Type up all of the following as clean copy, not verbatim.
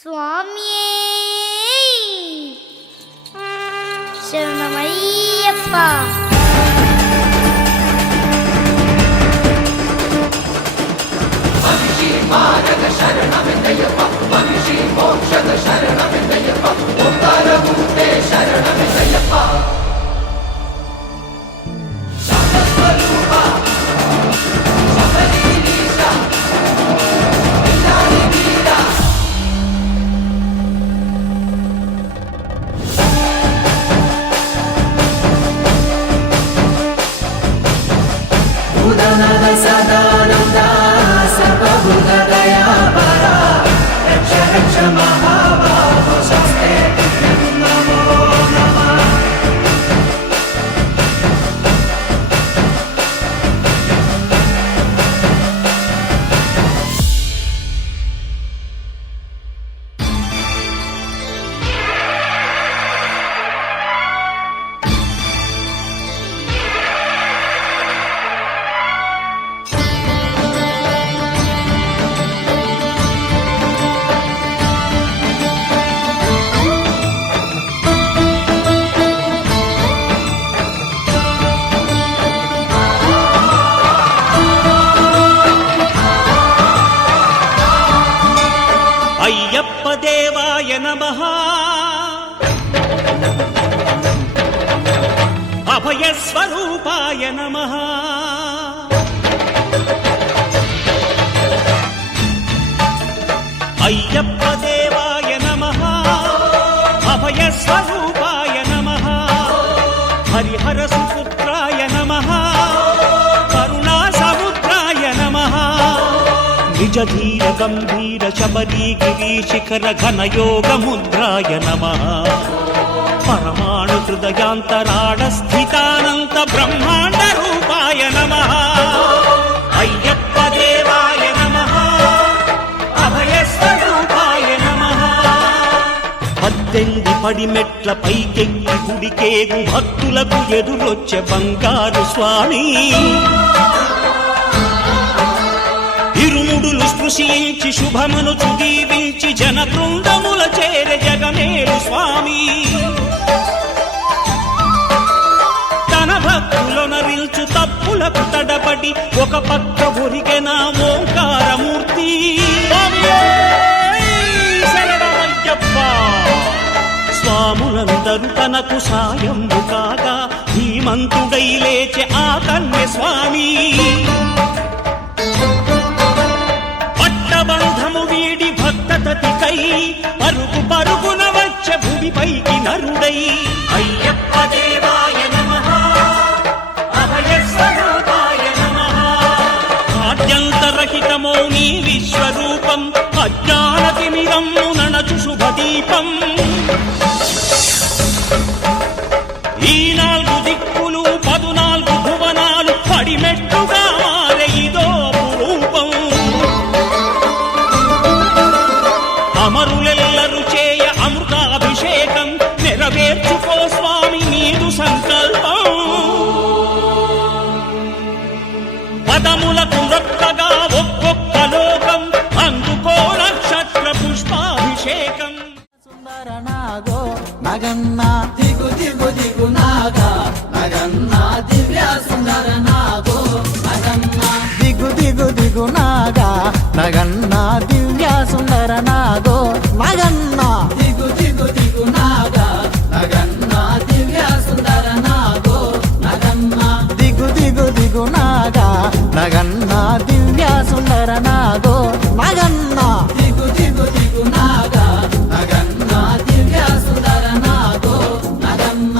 స్వామియే శరణమయ్యప్ప. మనిషి మారగ శరణమెన్నయ్యప్ప, మనిషి మోక్షద శరణమెన్నయ్యప్ప, ఉత్తరమూర్తే శరణమెన్నయ్యప్ప. సదానంద సర్వభూత దయాపరా రక్ష రక్ష మహాబాహో శస్తే నమో నమః. అయ్యప్ప దేవాయ నమః, అభయస్వరూపాయ నమః, అయ్యప్ప దేవాయ నమః, అభయస్వరూపాయ నమః, హరిహర సుపుత్రాయ నమః, కరుణా సముద్రాయ నమః, నిజ ధీర గంభీర శబరీ గిరీ శిఖర ఘన యోగ ముద్రాయ నమః, పరమాణు హృదయాంతరాళ స్థితానంత బ్రహ్మాండ రూపాయ నమః. అయ్యప్ప దేవాయ నమః, అభయస్వరూపాయ నమః. 18 పడిమెట్ల పైకెక్కి గుడికేగు భక్తులకు ఎదురొచ్చే బంగారు స్వామి, ఇరుముడులు స్పృశించి శుభమును చుదీవించి జన బృందముల చేరే జగమేలు స్వామి, తన భక్తులొనరిల్చు తప్పులకు తడబడి ఒక పక్క ఒరిగెన ఓంకారమూర్తి. శరణమయ్యప్ప. స్వాములందరూ తనకు సాయంబు కాగా ధీమంతుడై లేచే ఆ కన్య స్వామి, బంధము వీడి భక్తతతికై పరుగు పరుగున వచ్చే భూమిపైకి నరుడై. అయ్యప్ప దేవాయ నమః, అభయస్వరూపాయ నమః. ఆద్యంతరహితమో నీ విశ్వరూపం, అజ్ఞాన తిమిరము నణచు శుభదీపం. ఈ 4 దిక్కులు 14 భువనాలు పడిమెట్టుగా మారే ఇదో అపురూపం. అమరులెల్లరు చేయ అమృతాభిషేకం, నెరవేర్చుకో స్వామి నీదు సంకల్పం. పదములకు రొక్కగా ఒక్కొక్క లోకం, అందుకో నక్షత్ర పుష్పాభిషేకం. సుందర నాగో నగన్న దిగు దిగు దిగు నాగా నగన్న దివ్య సుందర నాగో నగన్న దిగు దిగు దిగు నాగా నగన్న దివ్య సుందర నాగో నగన్న దిగు దిగు దిగు నాగా నగన్న దివ్య సుందర నాగో నగన్న దిగు దిగు దిగు నాగా నగన్న దివ్య సుందర నాగో నగన్న దిగు దిగు దిగు నాగా నగన్న దివ్య సుందర నాగో నగన్న.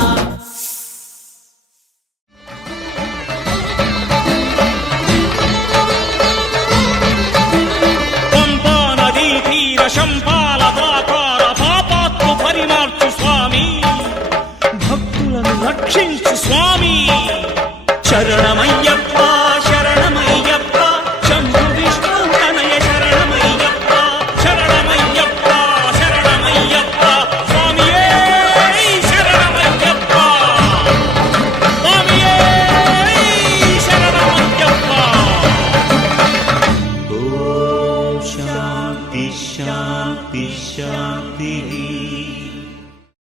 పంపా నదీ తీర శంపాల దాకార పాపాత్ము పరిమార్చు స్వామి, భక్తులను రక్షించు స్వామి. శరణమయ్యప్ప శరణమయ్యప్ప, శంభు విష్ణు తనయ శరణమయ్యప్ప, శరణమయ్యప్ప శరణమయ్యప్ప, స్వామియే శరణమయ్యప్ప, స్వామియే శరణమయ్యప్ప. ఓం శాంతి. శాంతి శాంతి శాంతి